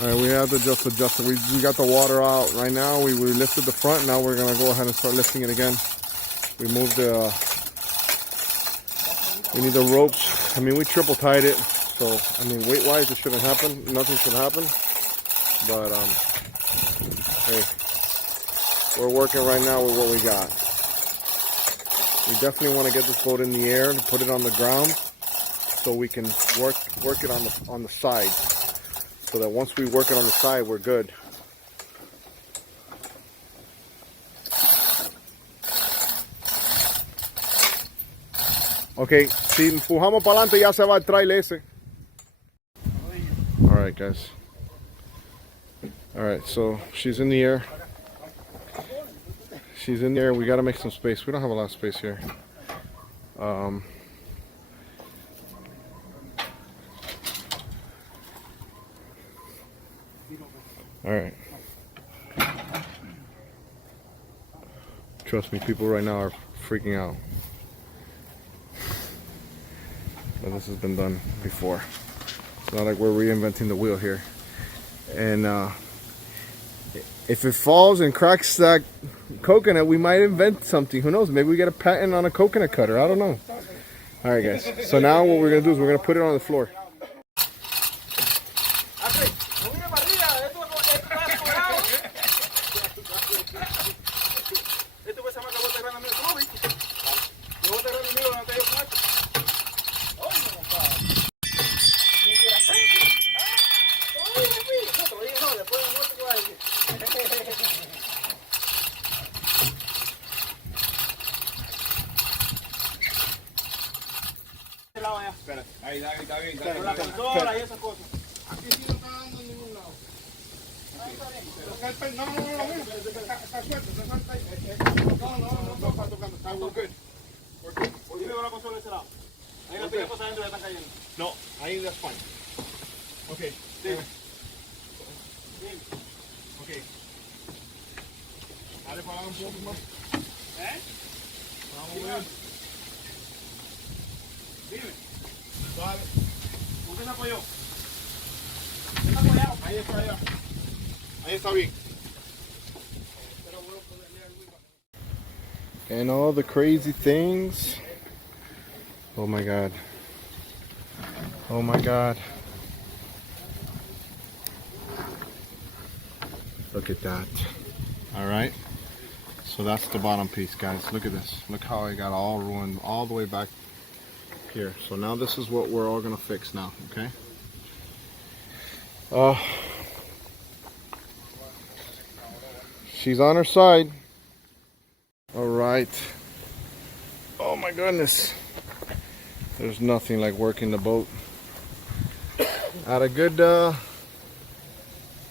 All right, we have to just adjust it. We got the water out right now. We lifted the front. Now we're gonna go ahead and start lifting it again. We moved the. We need the ropes. I mean, we triple tied it. So I mean, weight-wise, it shouldn't happen. Nothing should happen. But hey, we're working right now with what we got. We definitely want to get this boat in the air and put it on the ground, so we can work it on the side. So that once we work it on the side, we're good. Okay, si empujamos para adelante ya se va el trailer ese. All right, guys. All right, so she's in the air. She's in the air. We got to make some space. We don't have a lot of space here. All right. Trust me, people right now are freaking out. But this has been done before. It's not like we're reinventing the wheel here. And if it falls and cracks that coconut, we might invent something. Who knows? Maybe we get a patent on a coconut cutter. I don't know. All right, guys. So now what we're going to do is we're going to put it on the floor. Ahí está bien, con la consola y esas cosas. Aquí sí no está dando en ningún lado. No, está suelto, está suelto ahí. No está tocando, está good. Dime con la consola de ese lado. Ahí la pilla cosa adentro ya está cayendo. No, ahí that's fine. Ok, dime. Ok. Dale para un poco más. Vamos a ver. Dime. Vale. ¿Dónde se apoyó? ¿Dónde está apoyado? Ahí está, allá. Ahí está bien. And all the crazy things. Oh my God. Oh my God. Look at that. All right. So that's the bottom piece, guys. Look at this. Look how I got all ruined all the way back here. So now this is what we're all gonna fix now, okay? She's on her side. All right. Oh my goodness. There's nothing like working the boat at a good,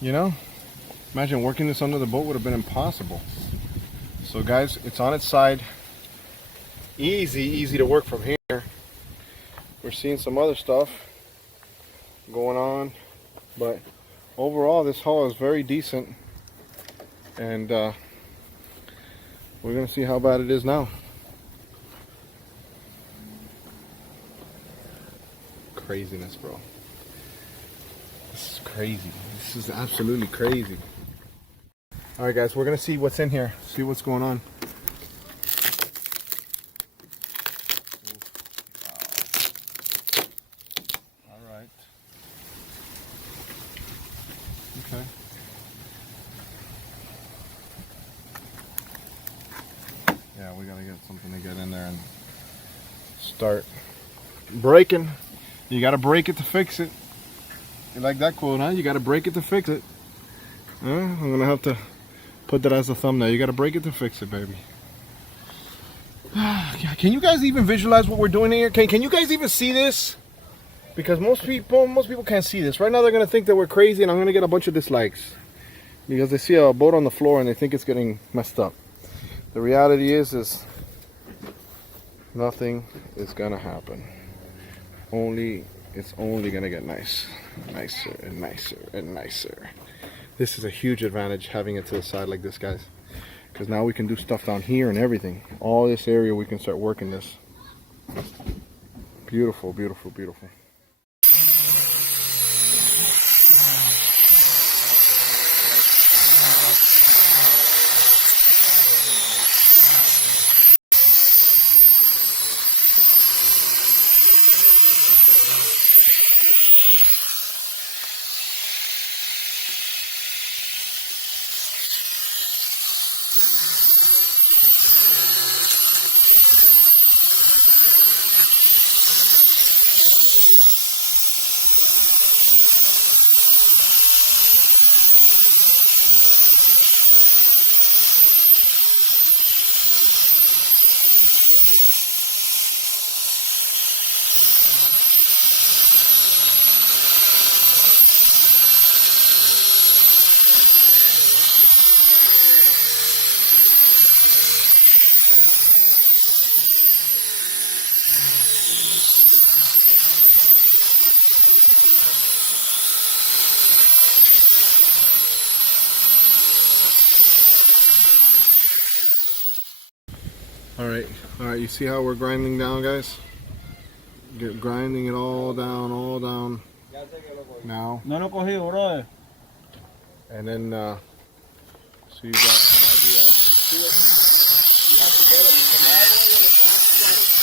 you know, imagine working this under the boat would have been impossible. So guys, it's on its side. Easy to work from here. We're seeing some other stuff going on, but overall this hull is very decent, and we're gonna see how bad it is now. Craziness, bro. This is crazy. This is absolutely crazy. All right, guys, we're gonna see what's in here, see what's going on. Okay. Yeah, we gotta get something to get in there and start breaking. You gotta break it to fix it. You like that quote, huh? You gotta break it to fix it. I'm gonna have to put that as a thumbnail. You gotta break it to fix it, baby. Can you guys even visualize what we're doing here? Can you guys even see this? Because most people can't see this. Right now they're gonna think that we're crazy, and I'm gonna get a bunch of dislikes because they see a boat on the floor and they think it's getting messed up. The reality is nothing is gonna happen. It's only gonna get nicer and nicer and nicer. This is a huge advantage having it to the side like this, guys, because now we can do stuff down here and everything. All this area we can start working this. Beautiful, beautiful, beautiful. All right, you see how we're grinding down, guys? Grinding it all down now. No lo cogí, bro. And then, so you got an idea. See it? You have to get it from all the way where the top starts.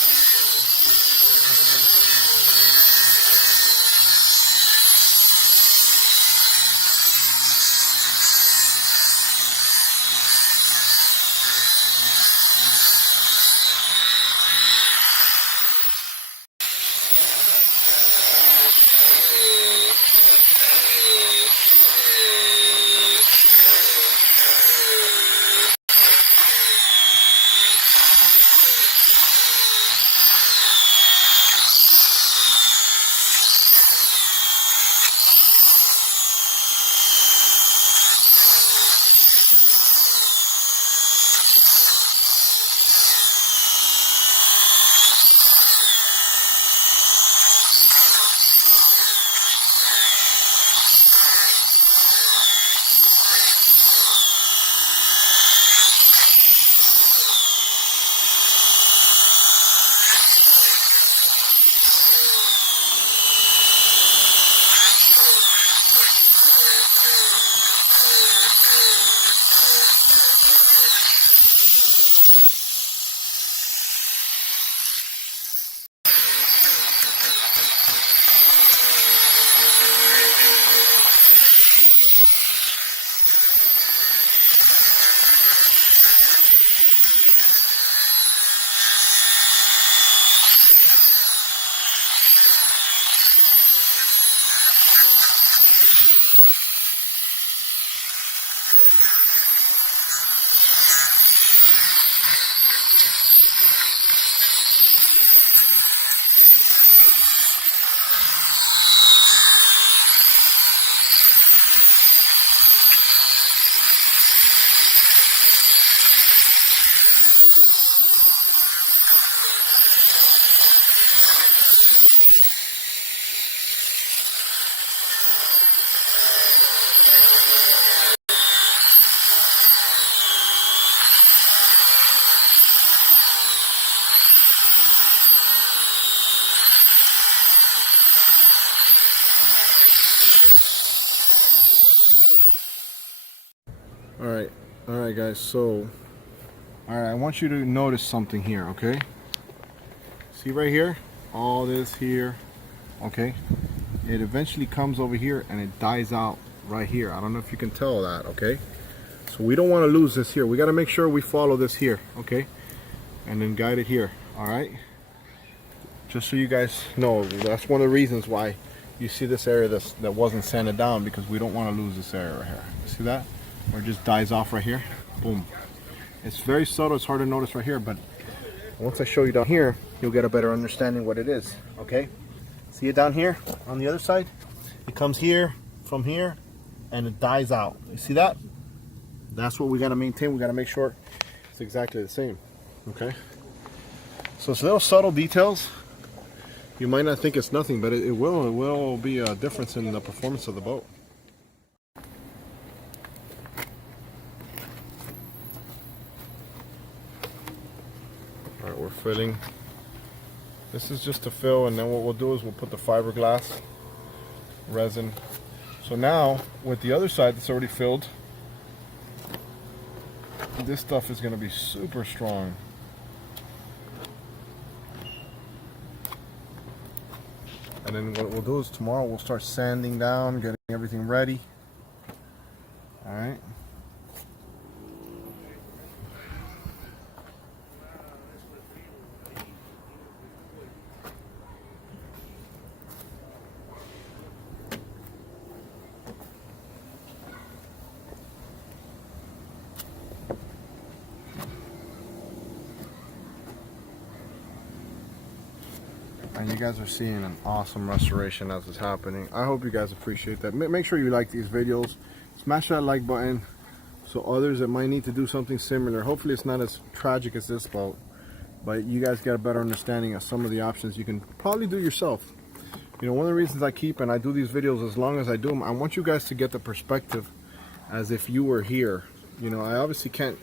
All right, guys. So, I want you to notice something here, okay? See right here, all this here, okay? It eventually comes over here and it dies out right here. I don't know if you can tell that, okay? So we don't want to lose this here. We got to make sure we follow this here, okay? And then guide it here, all right? Just so you guys know, that's one of the reasons why you see this area that wasn't sanded down, because we don't want to lose this area right here. See that? Where it just dies off right here. Boom. It's very subtle. It's hard to notice right here, but once I show you down here, you'll get a better understanding what it is, okay? See it down here on the other side? It comes here, from here, and it dies out. You see that? That's what we got to maintain. We got to make sure it's exactly the same, okay? So it's little subtle details. You might not think it's nothing, but it will be a difference in the performance of the boat. All right, we're filling. This is just to fill, and then what we'll do is we'll put the fiberglass resin. So now, with the other side that's already filled, this stuff is going to be super strong. And then what we'll do is tomorrow we'll start sanding down, getting everything ready. All right. And you guys are seeing an awesome restoration as it's happening. I hope you guys appreciate that. Make sure you like these videos. Smash that like button so others that might need to do something similar. Hopefully it's not as tragic as this boat, but you guys get a better understanding of some of the options you can probably do yourself. You know, one of the reasons I keep and I do these videos as long as I do them, I want you guys to get the perspective as if you were here. You know, I obviously can't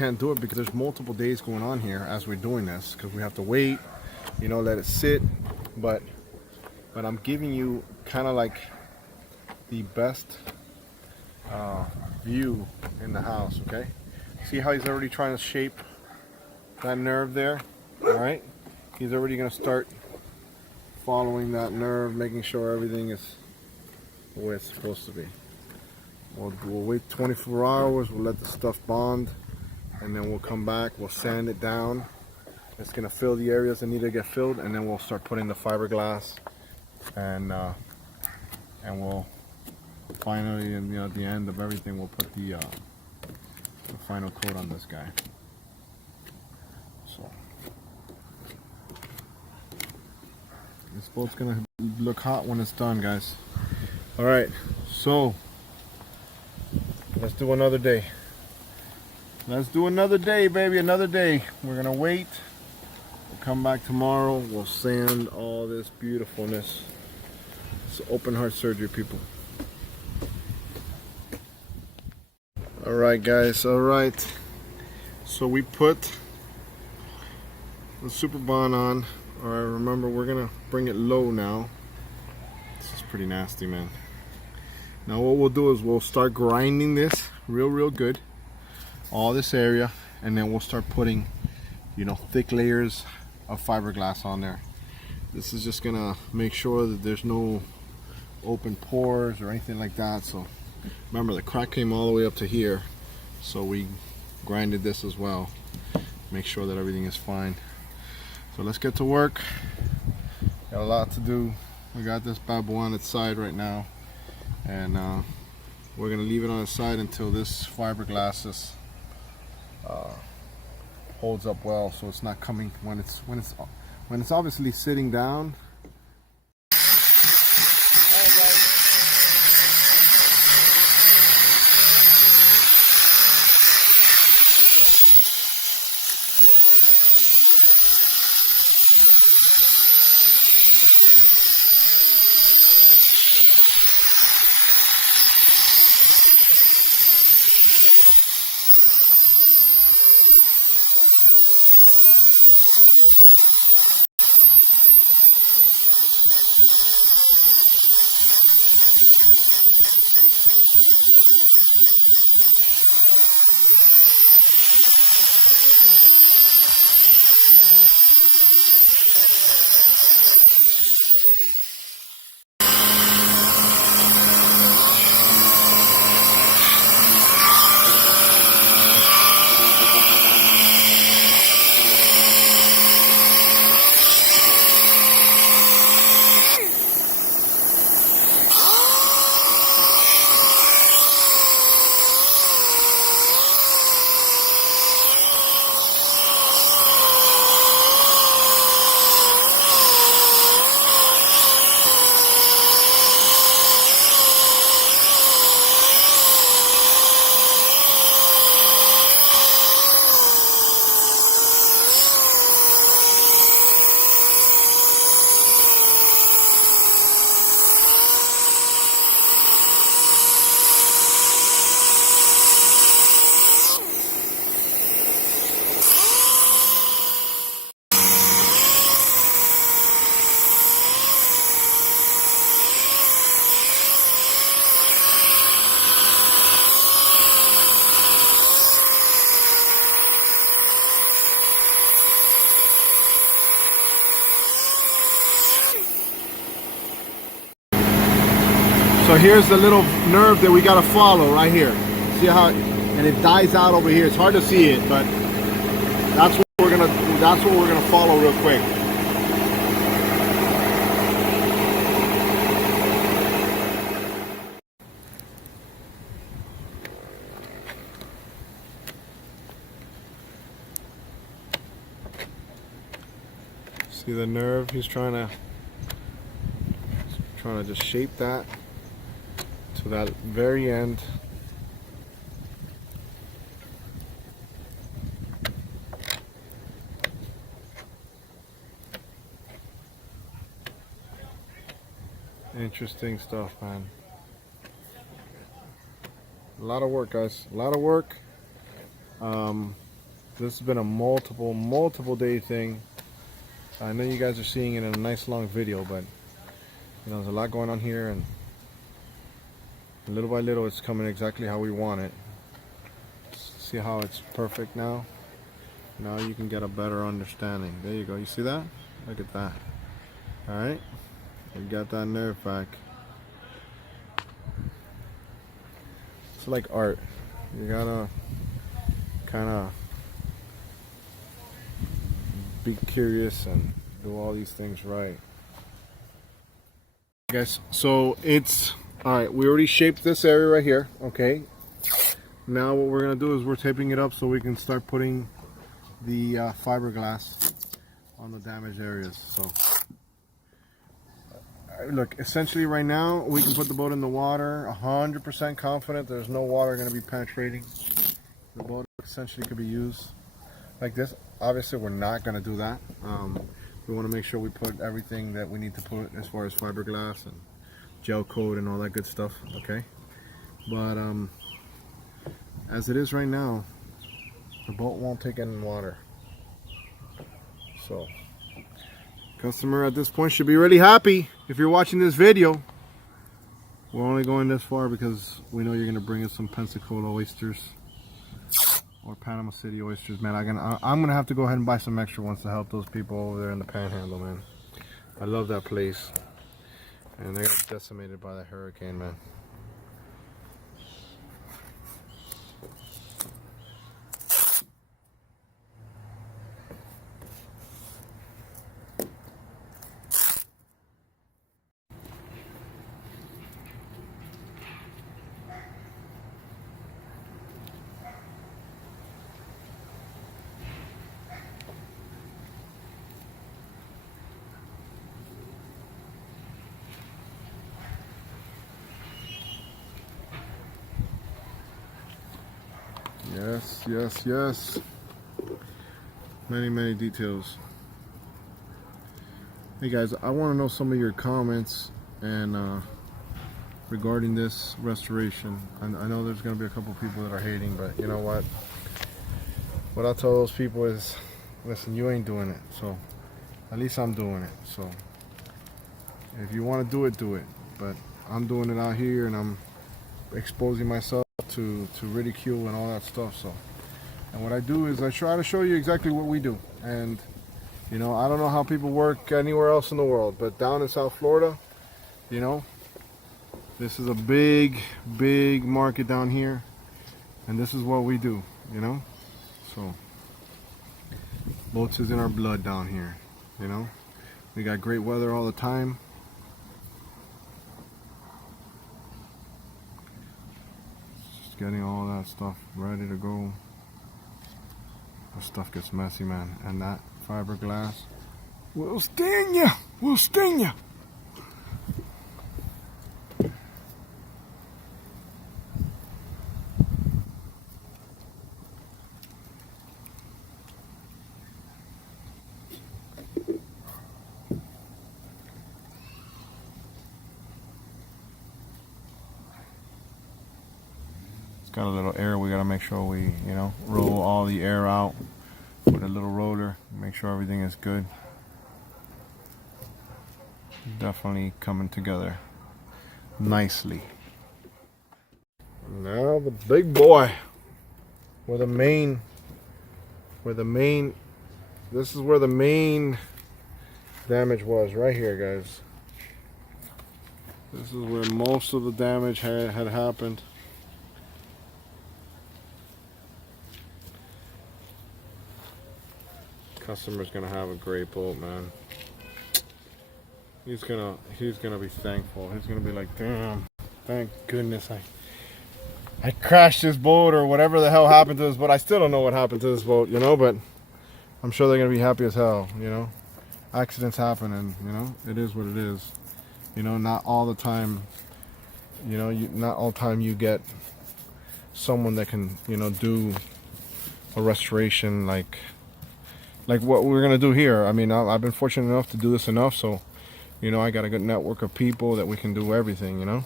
can't do it because there's multiple days going on here as we're doing this, because we have to wait, you know, let it sit. But I'm giving you kind of like the best view in the house. Okay, see how he's already trying to shape that nerve there? All right, he's already going to start following that nerve, making sure everything is the way it's supposed to be. We'll wait 24 hours, we'll let the stuff bond, and then we'll come back, we'll sand it down. It's going to fill the areas that need to get filled, and then we'll start putting the fiberglass, and we'll finally, you know, at the end of everything, we'll put the final coat on this guy. So this boat's gonna look hot when it's done, guys. All right, so let's do another day. Let's do another day, baby, another day. We're gonna wait. We'll come back tomorrow. We'll sand all this beautifulness. It's open heart surgery, people. All right, guys, all right. So we put the Super Bond on. All right, remember, we're gonna bring it low now. This is pretty nasty, man. Now what we'll do is we'll start grinding this real good, all this area, and then we'll start putting, you know, thick layers of fiberglass on there. This is just gonna make sure that there's no open pores or anything like that. So remember, the crack came all the way up to here, so we grinded this as well, make sure that everything is fine. So let's get to work. Got a lot to do. We got this bad boy on its side right now, and we're gonna leave it on its side until this fiberglass is, holds up well, so it's not coming when it's obviously sitting down. Alright, guys. So here's the little nerve that we gotta follow right here. See how, and it dies out over here. It's hard to see it, but that's what we're gonna follow real quick. See the nerve? He's trying to just shape that to that very end. Interesting stuff, man. A lot of work, guys. A lot of work. this has been a multiple day thing. I know you guys are seeing it in a nice long video, but you know, there's a lot going on here, and little by little it's coming exactly how we want it. See how it's perfect now? Now you can get a better understanding. There you go. You see that? Look at that. Alright? We got that nerve back. It's like art. You gotta kind of be curious and do all these things right. Guys, so it's alright. We already shaped this area right here. Okay. Now what we're gonna do is we're taping it up so we can start putting the fiberglass on the damaged areas. So look, essentially right now we can put the boat in the water 100% confident there's no water going to be penetrating. The boat essentially could be used like this. Obviously we're not going to do that. We want to make sure we put everything that we need to put as far as fiberglass and gel coat and all that good stuff. Okay, but as it is right now, the boat won't take any water. So customer at this point should be really happy. If you're watching this video, we're only going this far because we know you're going to bring us some Pensacola oysters or Panama City oysters. Man, I'm gonna have to go ahead and buy some extra ones to help those people over there in the Panhandle, man. I love that place, and they got decimated by that hurricane, man. Yes, yes, yes. Many details. Hey guys, I want to know some of your comments and regarding this restoration. I know there's going to be a couple people that are hating, but you know what? What I'll tell those people is, listen, you ain't doing it, so at least I'm doing it. So if you want to do it, do it. But I'm doing it out here, and I'm exposing myself to ridicule and all that stuff. So, and what I do is I try to show you exactly what we do. And you know, I don't know how people work anywhere else in the world, but down in South Florida, you know, this is a big market down here, and this is what we do, you know. So boats is in our blood down here, you know. We got great weather all the time. Getting all that stuff ready to go. This stuff gets messy, man, and that fiberglass will sting you. Will sting you. Got a little air. We gotta make sure we, you know, roll all the air out with a little roller. Make sure everything is good. Definitely coming together nicely. Now the big boy, where the main, this is where the main damage was, right here, guys. This is where most of the damage had happened. Customer's gonna have a great boat, man. He's gonna be thankful. He's gonna be like, damn, thank goodness I crashed this boat, or whatever the hell happened to this boat. I still don't know what happened to this boat, you know, but I'm sure they're gonna be happy as hell, you know. Accidents happen, and you know, it is what it is. You know, not all the time, you know, not all the time you get someone that can, you know, do a restoration like what we're gonna do here. I mean, I've been fortunate enough to do this enough, so you know, I got a good network of people that we can do everything, you know.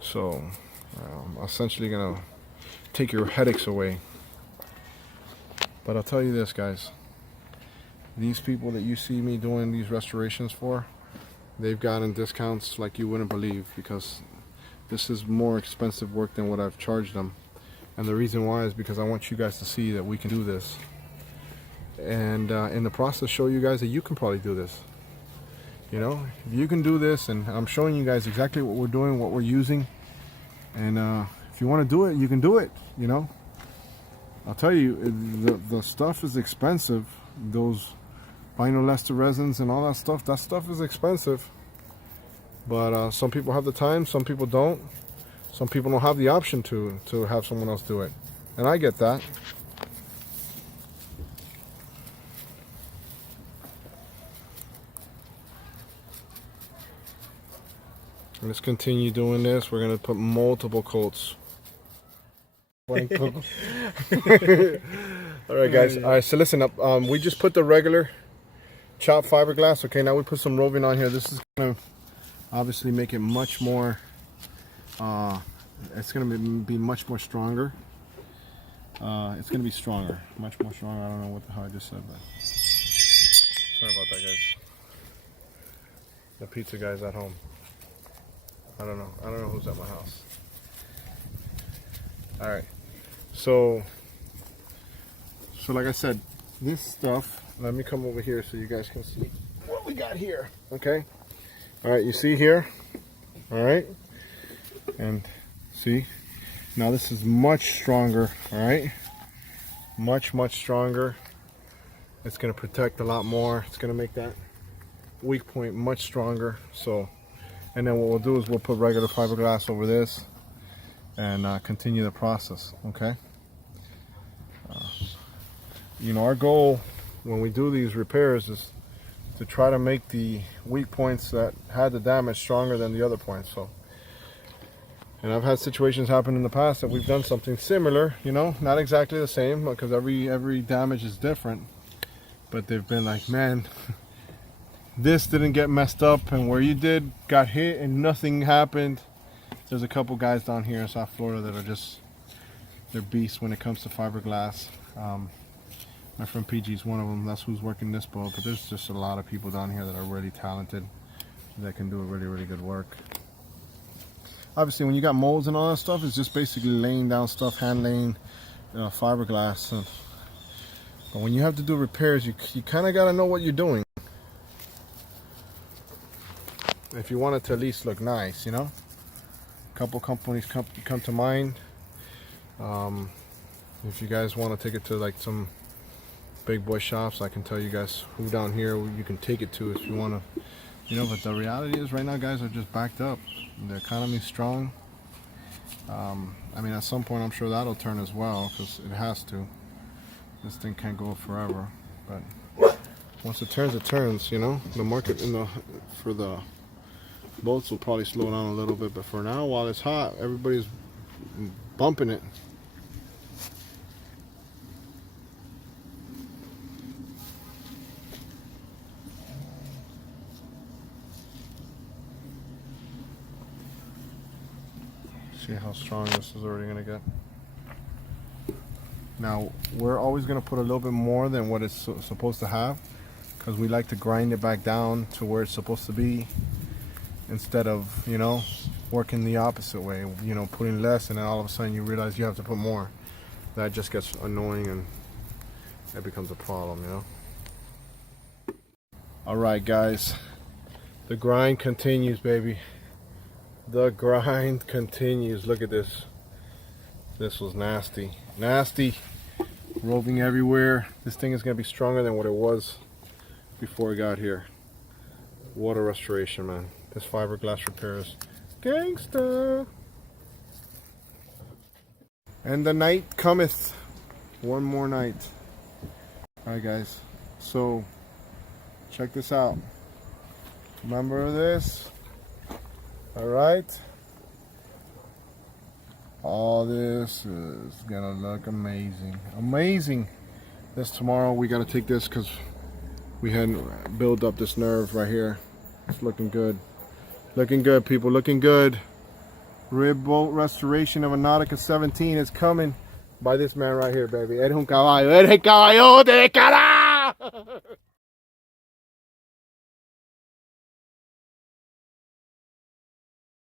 So I'm essentially gonna take your headaches away. But I'll tell you this, guys. These people that you see me doing these restorations for, they've gotten discounts like you wouldn't believe, because this is more expensive work than what I've charged them. And the reason why is because I want you guys to see that we can do this. And in the process, show you guys that you can probably do this. You know, if you can do this, and I'm showing you guys exactly what we're doing, what we're using. And if you want to do it, you can do it, you know. I'll tell you, the stuff is expensive. Those vinyl ester resins and all that stuff is expensive. But some people have the time, some people don't. Some people don't have the option to have someone else do it. And I get that. Let's continue doing this. We're going to put multiple coats. Alright guys, alright, so listen up. We just put the regular chopped fiberglass. Okay, now we put some roving on here. This is going to obviously make it much more, it's going to be much more stronger. It's going to be stronger, much more stronger. I don't know what the hell I just said, but sorry about that, guys. The pizza guy's at home. I don't know who's at my house. Alright, so like I said, this stuff, let me come over here so you guys can see what we got here. Okay, alright, you see here, alright, and see, now this is much stronger. Alright, much stronger. It's going to protect a lot more. It's going to make that weak point much stronger. So, and then what we'll do is we'll put regular fiberglass over this and continue the process. Okay, you know, our goal when we do these repairs is to try to make the weak points that had the damage stronger than the other points. So, and I've had situations happen in the past that we've done something similar, you know, not exactly the same, because every damage is different, but they've been like, man, this didn't get messed up, and where you did got hit and nothing happened. There's a couple guys down here in South Florida that are just, they're beasts when it comes to fiberglass. My friend PG is one of them. That's who's working this boat. But there's just a lot of people down here that are really talented, that can do a really good work. Obviously, when you got molds and all that stuff, it's just basically laying down stuff, hand laying fiberglass. But when you have to do repairs, you kind of got to know what you're doing. If you want it to at least look nice, you know. A couple companies come to mind. If you guys want to take it to like some big boy shops, I can tell you guys who down here you can take it to if you want to, you know. But the reality is right now, guys are just backed up. The economy's strong. I mean, at some point I'm sure that'll turn as well, because it has to. This thing can't go forever, but once it turns, you know. The market for the boats will probably slow down a little bit, but for now, while it's hot, everybody's bumping it. See how strong this is already gonna get. Now we're always gonna put a little bit more than what it's supposed to have, because we like to grind it back down to where it's supposed to be, instead of, you know, working the opposite way, you know, putting less and then all of a sudden you realize you have to put more. That just gets annoying and it becomes a problem, you know. Alright guys, the grind continues, baby. The grind continues. Look at this. This was nasty. Nasty. Roving everywhere. This thing is going to be stronger than what it was before it got here. What a restoration, man. This fiberglass repair is gangsta. And the night cometh. One more night. Alright guys. So, check this out. Remember this? Alright, all this is gonna look amazing. This tomorrow we gotta take this because we hadn't built up this nerve right here. It's looking good, people, looking good. Rib boat restoration of a Nautica 17 is coming by this man right here, baby. Eres un caballo. Eres el caballote de cara.